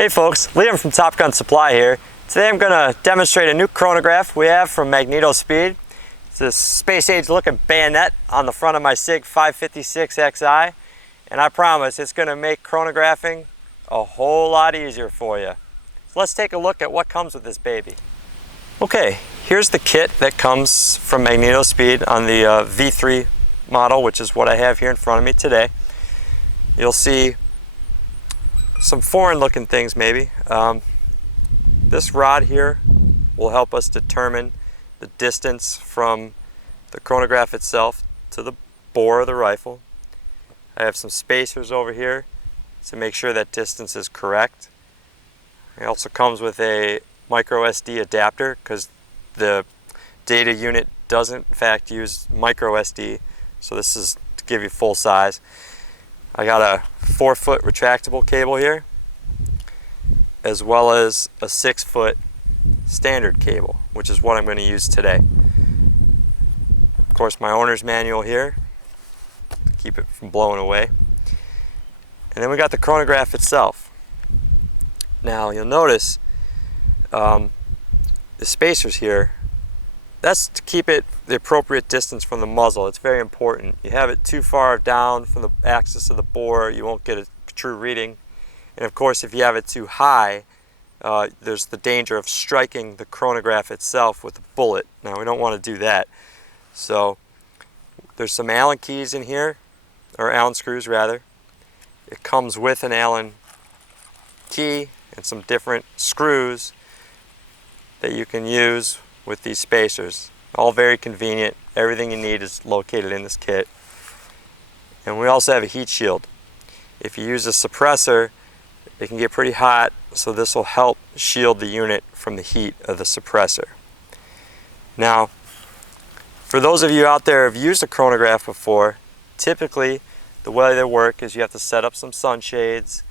Hey folks, Liam from Top Gun Supply here. Today I'm going to demonstrate a new chronograph we have from Magneto Speed. It's this space age looking bayonet on the front of my SIG 556XI, and I promise it's going to make chronographing a whole lot easier for you. So let's take a look at what comes with this baby. Okay, here's the kit that comes from Magneto Speed on the V3 model, which is what I have here in front of me today. You'll see some foreign looking things maybe. This rod here will help us determine the distance from the chronograph itself to the bore of the rifle. I have some spacers over here to make sure that distance is correct. It also comes with a micro SD adapter because the data unit doesn't in fact use micro SD, so this is to give you full size. I got a 4-foot retractable cable here, as well as a 6-foot standard cable, which is what I'm going to use today. Of course, my owner's manual here to keep it from blowing away. And then we got the chronograph itself. Now you'll notice the spacers here, that's to keep it the appropriate distance from the muzzle. It's very important. You have it too far down from the axis of the bore, you won't get a true reading. And of course, if you have it too high, there's the danger of striking the chronograph itself with a bullet. Now we don't want to do that. So there's some Allen keys in here, or Allen screws rather. It comes with an Allen key and some different screws that you can use with these spacers. All very convenient. Everything you need is located in this kit. And we also have a heat shield. If you use a suppressor, it can get pretty hot, so this will help shield the unit from the heat of the suppressor. Now, for those of you out there who have used a chronograph before, typically the way they work is you have to set up some sunshades,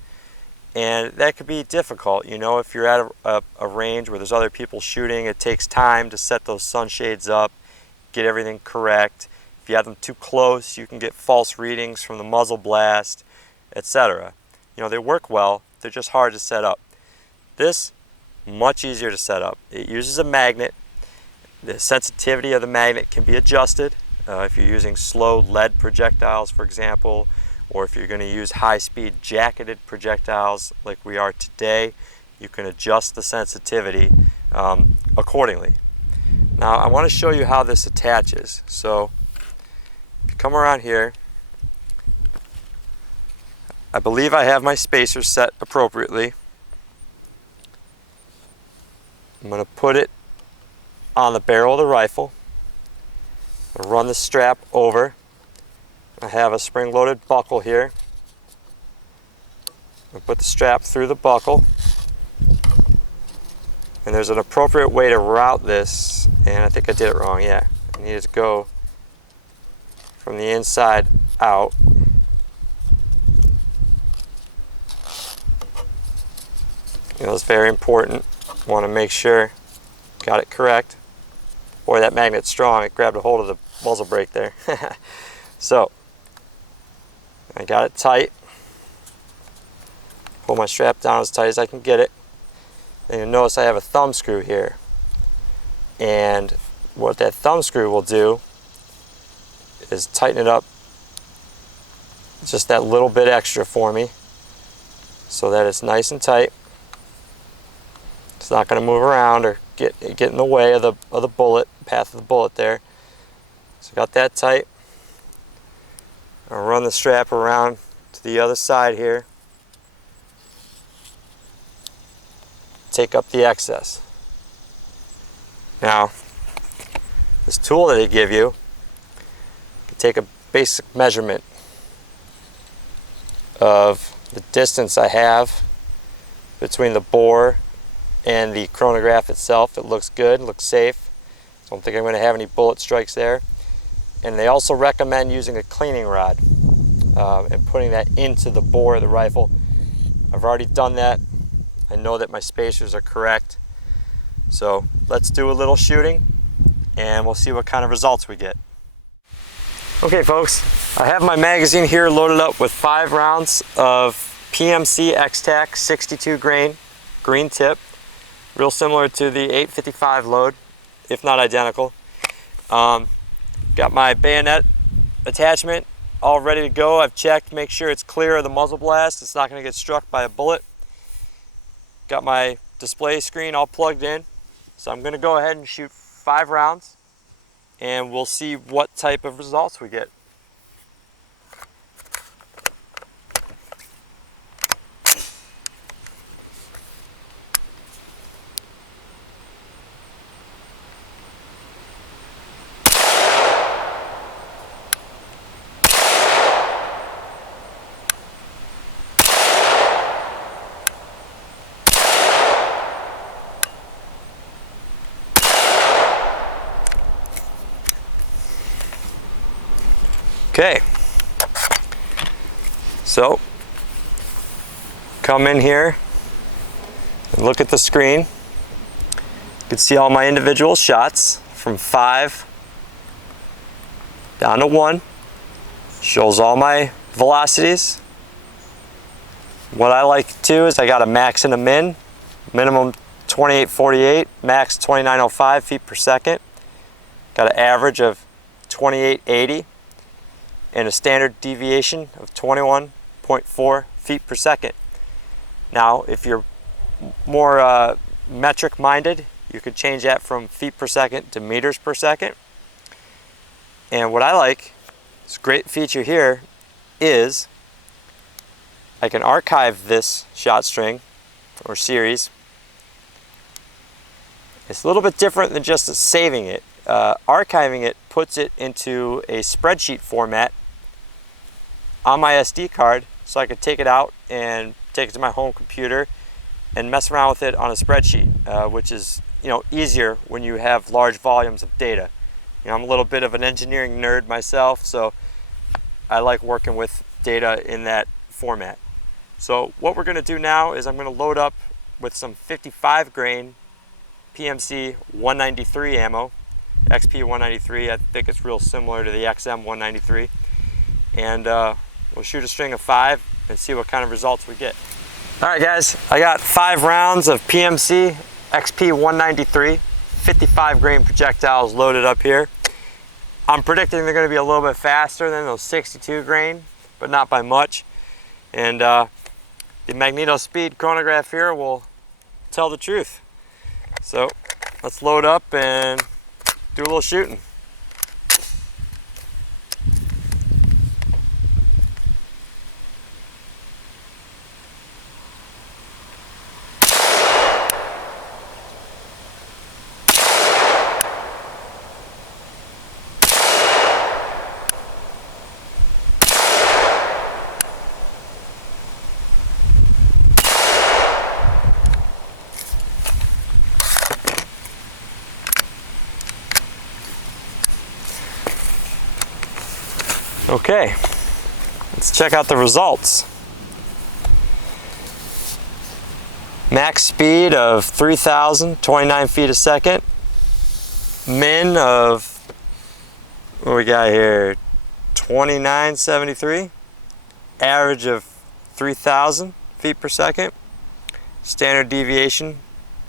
and that could be difficult. You know, if you're at a range where there's other people shooting, it takes time to set those sunshades up, get everything correct. If you have them too close, you can get false readings from the muzzle blast, etc. You know, they work well, they're just hard to set up. This, much easier to set up. It uses a magnet. The sensitivity of the magnet can be adjusted if you're using slow lead projectiles, for example, or if you're going to use high-speed jacketed projectiles like we are today, you can adjust the sensitivity accordingly. Now I want to show you how this attaches. So if you come around here, I believe I have my spacers set appropriately. I'm going to put it on the barrel of the rifle. I'll run the strap over. I have a spring-loaded buckle here. I'll put the strap through the buckle. And there's an appropriate way to route this, and I think I did it wrong, yeah. I need it to go from the inside out. You know, it's very important. Want to make sure got it correct. Boy, that magnet's strong. It grabbed a hold of the muzzle brake there. So I got it tight. Pull my strap down as tight as I can get it. And you'll notice I have a thumb screw here. And what that thumb screw will do is tighten it up just that little bit extra for me so that it's nice and tight. It's not going to move around or get in the way of the bullet, path of the bullet there. So got that tight. I'll run the strap around to the other side here. Take up the excess. Now, this tool that they give you can take a basic measurement of the distance I have between the bore and the chronograph itself. It looks good, looks safe. Don't think I'm going to have any bullet strikes there. And they also recommend using a cleaning rod and putting that into the bore of the rifle. I've already done that. I know that my spacers are correct. So let's do a little shooting and we'll see what kind of results we get. Okay folks, I have my magazine here loaded up with 5 rounds of PMC X-Tac 62 grain, green tip, real similar to the 855 load, if not identical. Got my bayonet attachment all ready to go. I've checked, make sure it's clear of the muzzle blast. It's not going to get struck by a bullet. Got my display screen all plugged in. So I'm going to go ahead and shoot 5 rounds and we'll see what type of results we get. Okay, so come in here and look at the screen. You can see all my individual shots from 5 down to 1. Shows all my velocities. What I like to do is I got a max and a min. Minimum 2848, max 2905 feet per second. Got an average of 2880. And a standard deviation of 21.4 feet per second. Now, if you're more metric minded, you could change that from feet per second to meters per second. And what I like, this great feature here, is I can archive this shot string or series. It's a little bit different than just saving it. Archiving it puts it into a spreadsheet format on my SD card, so I could take it out and take it to my home computer and mess around with it on a spreadsheet, which is, easier when you have large volumes of data. I'm a little bit of an engineering nerd myself, so I like working with data in that format. So what we're going to do now is I'm going to load up with some 55 grain PMC 193 ammo, XP 193. I think it's real similar to the XM 193, and we'll shoot a string of 5 and see what kind of results we get. All right, guys, I got 5 rounds of PMC XP 193, 55 grain projectiles loaded up here. I'm predicting they're going to be a little bit faster than those 62 grain, but not by much. And the Magneto Speed chronograph here will tell the truth. So let's load up and do a little shooting. Okay, let's check out the results. Max speed of 3,029 feet a second. Min of, what we got here, 2973. Average of 3,000 feet per second. Standard deviation,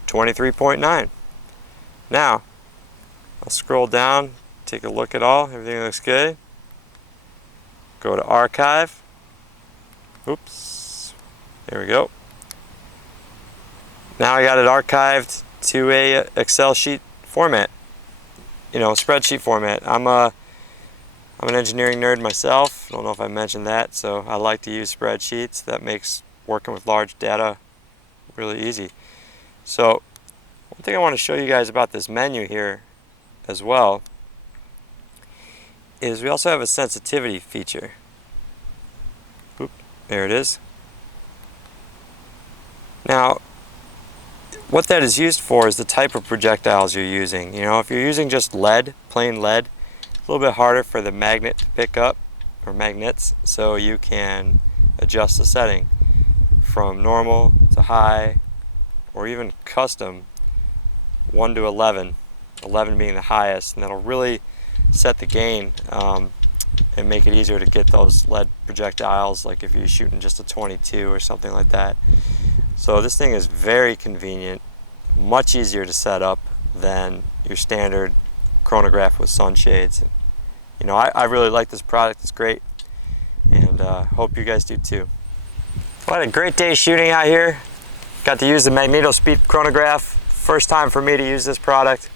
23.9. Now, I'll scroll down, take a look at all. Everything looks good. Go to archive. Oops. There we go. Now I got it archived to a Excel sheet format. Spreadsheet format. I'm an engineering nerd myself. I don't know if I mentioned that, so I like to use spreadsheets. That makes working with large data really easy. So, one thing I want to show you guys about this menu here as well is we also have a sensitivity feature. Oop, there it is. Now, what that is used for is the type of projectiles you're using. If you're using just lead, plain lead, it's a little bit harder for the magnet to pick up, or magnets, so you can adjust the setting from normal to high, or even custom, 1 to 11, 11 being the highest, and that'll really set the gain and make it easier to get those lead projectiles, like if you're shooting just a 22 or something like that. So this thing is very convenient, much easier to set up than your standard chronograph with sunshades. You know, I really like this product. It's great, and hope you guys do too. Well, I had a great day shooting out here. Got to use the Magneto Speed chronograph. First time for me to use this product.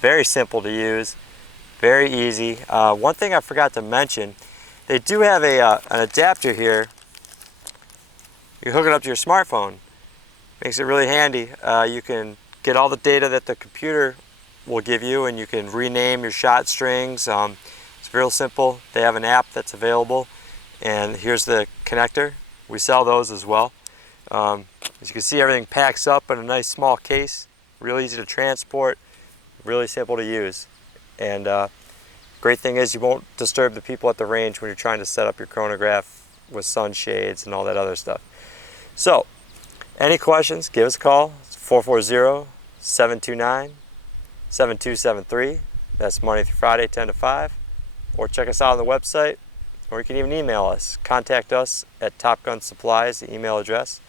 Very simple to use, very easy. One thing I forgot to mention, they do have an adapter here. You hook it up to your smartphone. Makes it really handy. You can get all the data that the computer will give you, and you can rename your shot strings. It's real simple. They have an app that's available, and here's the connector. We sell those as well. As you can see, everything packs up in a nice small case. Real easy to transport, really simple to use. And great thing is you won't disturb the people at the range when you're trying to set up your chronograph with sunshades and all that other stuff. So, any questions, give us a call. It's 440-729-7273. That's Monday through Friday, 10 to 5. Or check us out on the website, or you can even email us. Contact us at Top Gun Supplies, the email address,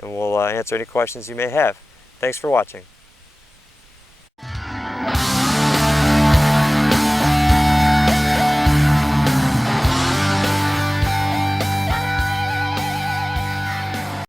and we'll answer any questions you may have. Thanks for watching.